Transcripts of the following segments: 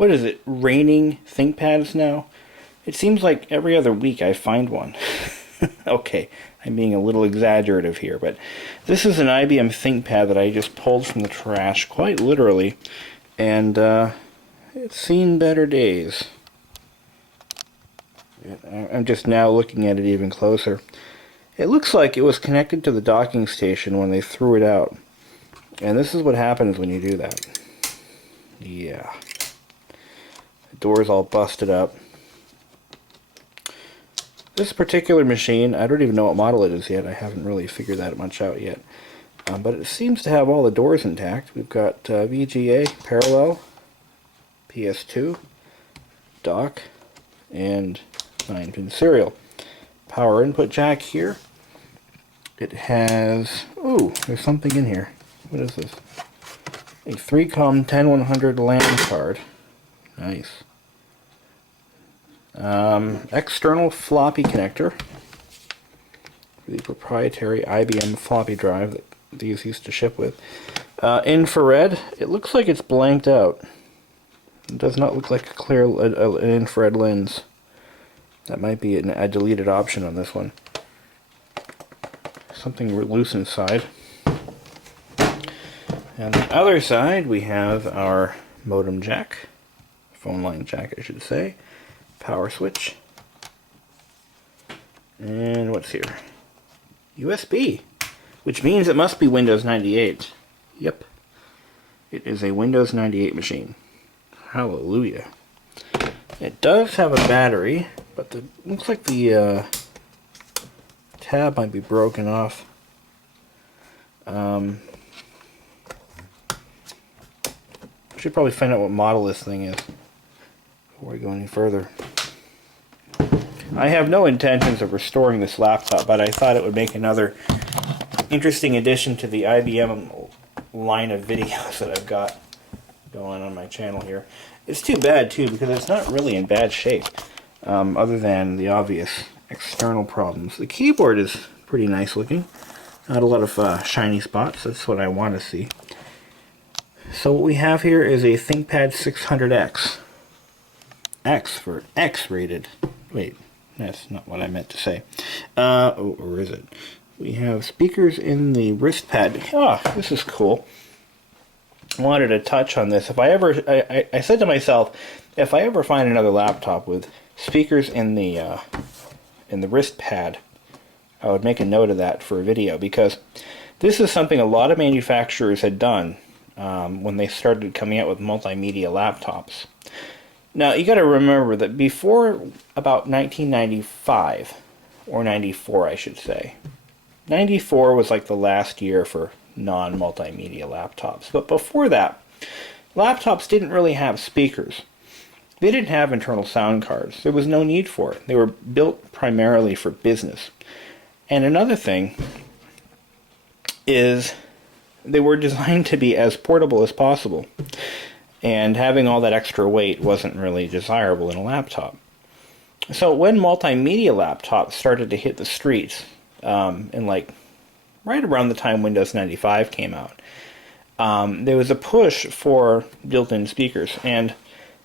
what is it, raining ThinkPads now? It seems like every other week I find one. Okay, I'm being a little exaggerative here, but this is an IBM Thinkpad that I just pulled from the trash, quite literally, and it's seen better days. I'm just now looking at it even closer. It looks like it was connected to the docking station when they threw it out. And this is what happens when you do that. Yeah. The door's all busted up. This particular machine, I don't even know what model it is yet. I haven't really figured that much out yet. But it seems to have all the doors intact. We've got VGA, parallel, PS2, dock, and 9-pin serial. Power input jack here. It has, ooh, there's something in here. What is this? A 3COM 10100 LAN card. Nice. External floppy connector for the proprietary IBM floppy drive that these used to ship with. Infrared. It looks like it's blanked out. It does not look like a clear an infrared lens. That might be a deleted option on this one. Something loose inside. And the other side we have our modem jack, phone line jack I should say, power switch, and what's here? USB, which means it must be Windows 98. Yep, it is a Windows 98 machine. Hallelujah. It does have a battery, but looks like the tab might be broken off. Should probably find out what model this thing is before we go any further. I have no intentions of restoring this laptop, but I thought it would make another interesting addition to the IBM line of videos that I've got going on my channel here. It's too bad too because it's not really in bad shape, other than the obvious external problems. The keyboard is pretty nice looking. Not a lot of shiny spots. That's what I want to see. So what we have here is a ThinkPad 600X. X for X-rated. Wait, that's not what I meant to say. Or is it? We have speakers in the wrist pad. Ah, this is cool. I wanted to touch on this. If I ever, I said to myself, if I ever find another laptop with speakers in the wrist pad, I would make a note of that for a video, because this is something a lot of manufacturers had done when they started coming out with multimedia laptops. Now, you got to remember that before about 1995, or 94 I should say, 94 was like the last year for non-multimedia laptops. But before that, laptops didn't really have speakers. They didn't have internal sound cards. There was no need for it. They were built primarily for business. And another thing is they were designed to be as portable as possible. And having all that extra weight wasn't really desirable in a laptop. So when multimedia laptops started to hit the streets, in like right around the time Windows 95 came out, there was a push for built-in speakers, and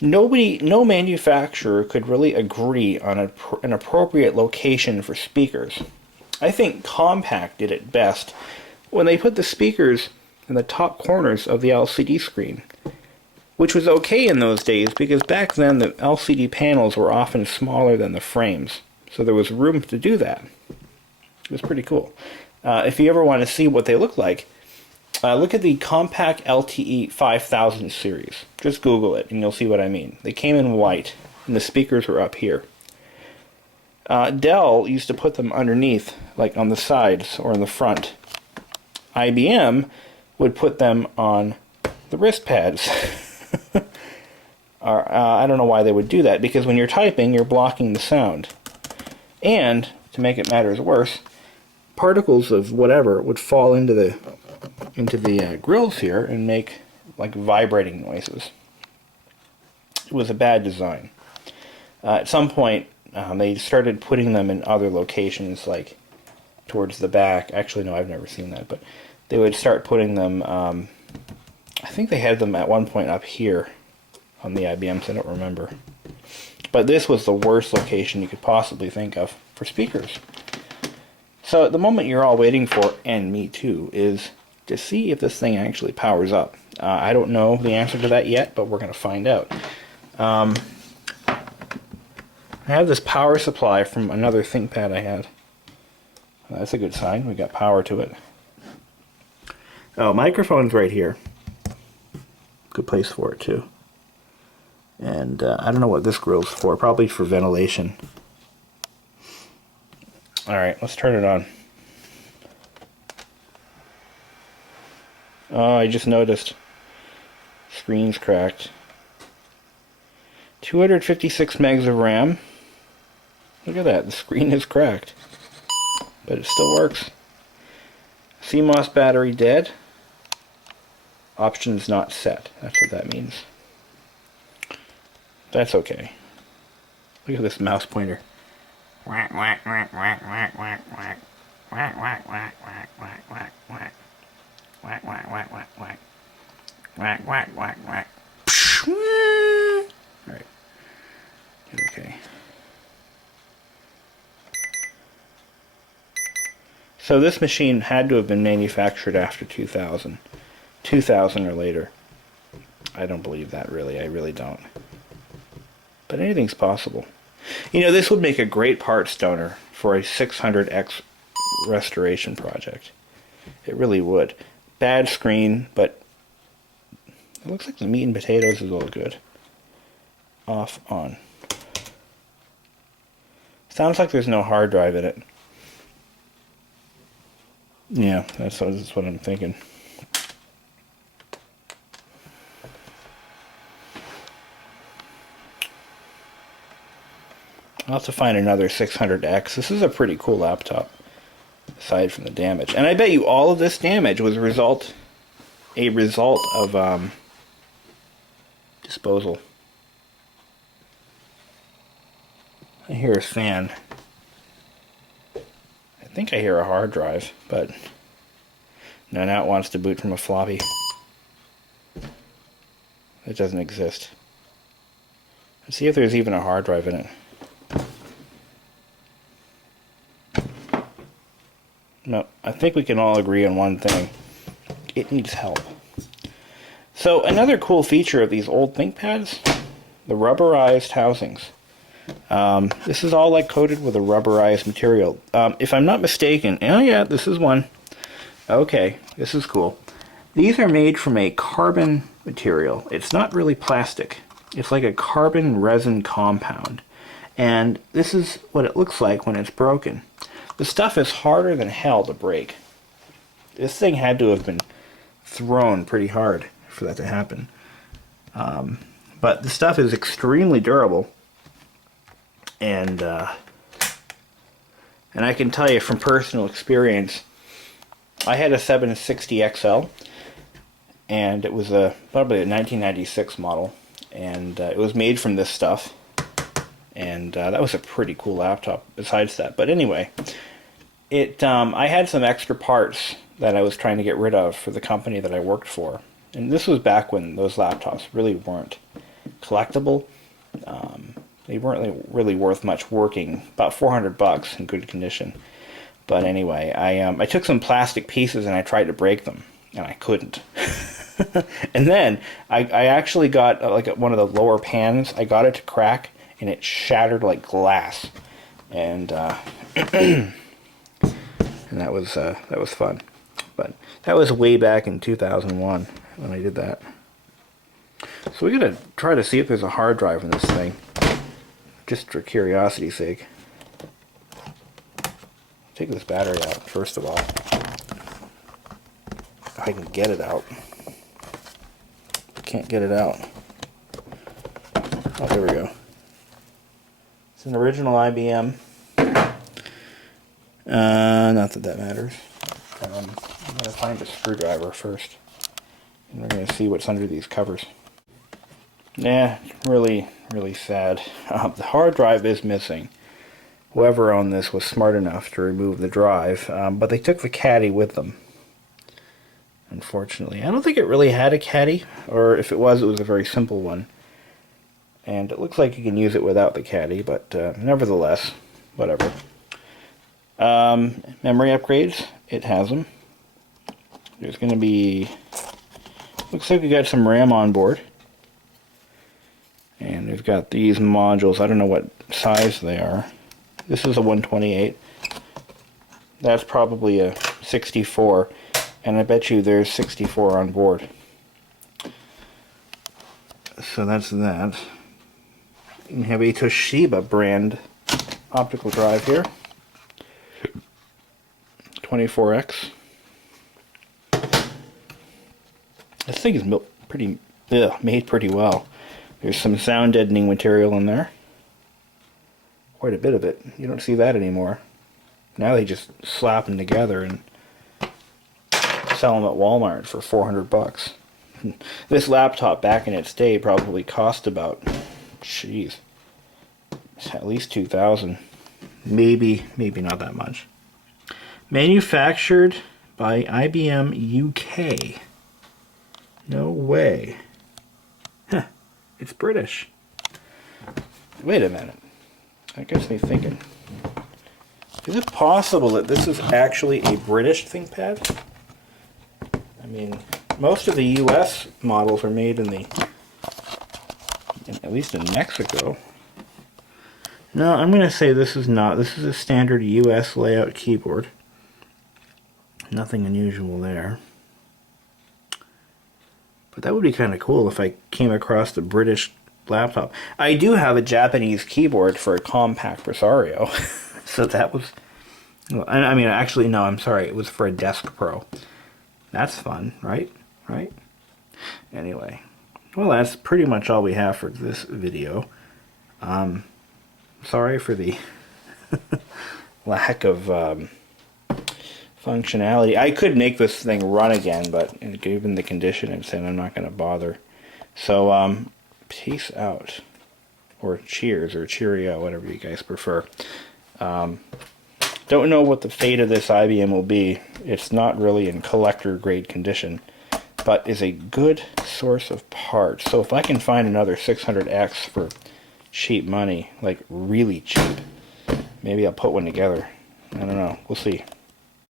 no manufacturer could really agree on an appropriate location for speakers. I think Compaq did it best when they put the speakers in the top corners of the LCD screen, which was okay in those days because back then the LCD panels were often smaller than the frames, so there was room to do that. It was pretty cool. If you ever want to see what they look like, look at the Compaq LTE 5000 series. Just Google it and you'll see what I mean. They came in white and the speakers were up here. Dell used to put them underneath, like on the sides or in the front. IBM would put them on the wrist pads. I don't know why they would do that, because when you're typing, you're blocking the sound. And, to make it matters worse, particles of whatever would fall into the grills here and make like vibrating noises. It was a bad design. At some point, they started putting them in other locations, like towards the back. Actually, no, I've never seen that, but they would start putting them, I think they had them at one point up here. on the IBMs, I don't remember. But this was the worst location you could possibly think of for speakers. So at the moment you're all waiting for, and me too, is to see if this thing actually powers up. I don't know the answer to that yet, but we're going to find out. I have this power supply from another ThinkPad I had. That's a good sign. We got power to it. Oh, microphone's right here. Good place for it too. And I don't know what this grill's for. Probably for ventilation. Alright, let's turn it on. Oh, I just noticed. Screen's cracked. 256 megs of RAM. Look at that, the screen is cracked. But it still works. CMOS battery dead. Options not set. That's what that means. That's okay. Look at this mouse pointer. Whack, whack, whack, whack, whack, whack, whack. Whack, whack, whack, whack, whack, whack, whack. Whack, whack, whack, whack, whack. Whack, whack, whack, whack. Alright. Okay. So this machine had to have been manufactured after 2000. 2000 or later. I don't believe that, really. I really don't. But anything's possible. You know, this would make a great parts donor for a 600X restoration project. It really would. Bad screen, but it looks like the meat and potatoes is all good. Off, on. Sounds like there's no hard drive in it. Yeah, that's what I'm thinking. I'll have to find another 600X. This is a pretty cool laptop, aside from the damage. And I bet you all of this damage was a result of disposal. I hear a fan. I think I hear a hard drive, but no, now it wants to boot from a floppy. It doesn't exist. Let's see if there's even a hard drive in it. No, I think we can all agree on one thing. It needs help. So another cool feature of these old ThinkPads, the rubberized housings. This is all like coated with a rubberized material. If I'm not mistaken, oh yeah, this is one. Okay, this is cool. These are made from a carbon material. It's not really plastic. It's like a carbon resin compound. And this is what it looks like when it's broken. The stuff is harder than hell to break. This thing had to have been thrown pretty hard for that to happen. But the stuff is extremely durable. And I can tell you from personal experience, I had a 760 XL, and it was probably a 1996 model, and it was made from this stuff. And that was a pretty cool laptop besides that. But anyway, I had some extra parts that I was trying to get rid of for the company that I worked for. And this was back when those laptops really weren't collectible. They weren't really worth much working. About $400 in good condition. But anyway, I took some plastic pieces and I tried to break them. And I couldn't. And then I actually got like one of the lower pans. I got it to crack. And it shattered like glass, and and that was fun. But that was way back in 2001 when I did that. So we gotta try to see if there's a hard drive in this thing, just for curiosity's sake. Take this battery out first of all. If I can get it out. I can't get it out. Oh, there we go. It's an original IBM. Not that that matters. I'm going to find a screwdriver first. And we're going to see what's under these covers. Yeah, really, really sad. The hard drive is missing. Whoever owned this was smart enough to remove the drive, but they took the caddy with them. Unfortunately. I don't think it really had a caddy, or if it was a very simple one. And it looks like you can use it without the caddy, but nevertheless, whatever. Memory upgrades, it has them. There's going to be, looks like we got some RAM on board. And we've got these modules, I don't know what size they are. This is a 128. That's probably a 64, and I bet you there's 64 on board. So that's that. You have a Toshiba brand optical drive here. 24X. This thing is made pretty well. There's some sound deadening material in there. Quite a bit of it. You don't see that anymore. Now they just slap them together and sell them at Walmart for 400 bucks. This laptop back in its day probably cost about, jeez, at least 2,000. Maybe not that much. Manufactured by IBM UK. No way. Huh. It's British. Wait a minute. That gets me thinking. Is it possible that this is actually a British ThinkPad? I mean, most of the US models are made at least in Mexico. No, I'm going to say this is not. This is a standard US layout keyboard. Nothing unusual there. But that would be kind of cool if I came across the British laptop. I do have a Japanese keyboard for a compact Presario. So that was... I mean, actually, no, I'm sorry. It was for a Desk Pro. That's fun, right? Right? Anyway. Well, that's pretty much all we have for this video. Sorry for the lack of functionality. I could make this thing run again, but given the condition it's in, I'm not going to bother. So, peace out. Or cheers, or cheerio, whatever you guys prefer. Don't know what the fate of this IBM will be. It's not really in collector grade condition, but is a good source of parts. So if I can find another 600X for cheap money, like really cheap, maybe I'll put one together. I don't know. We'll see.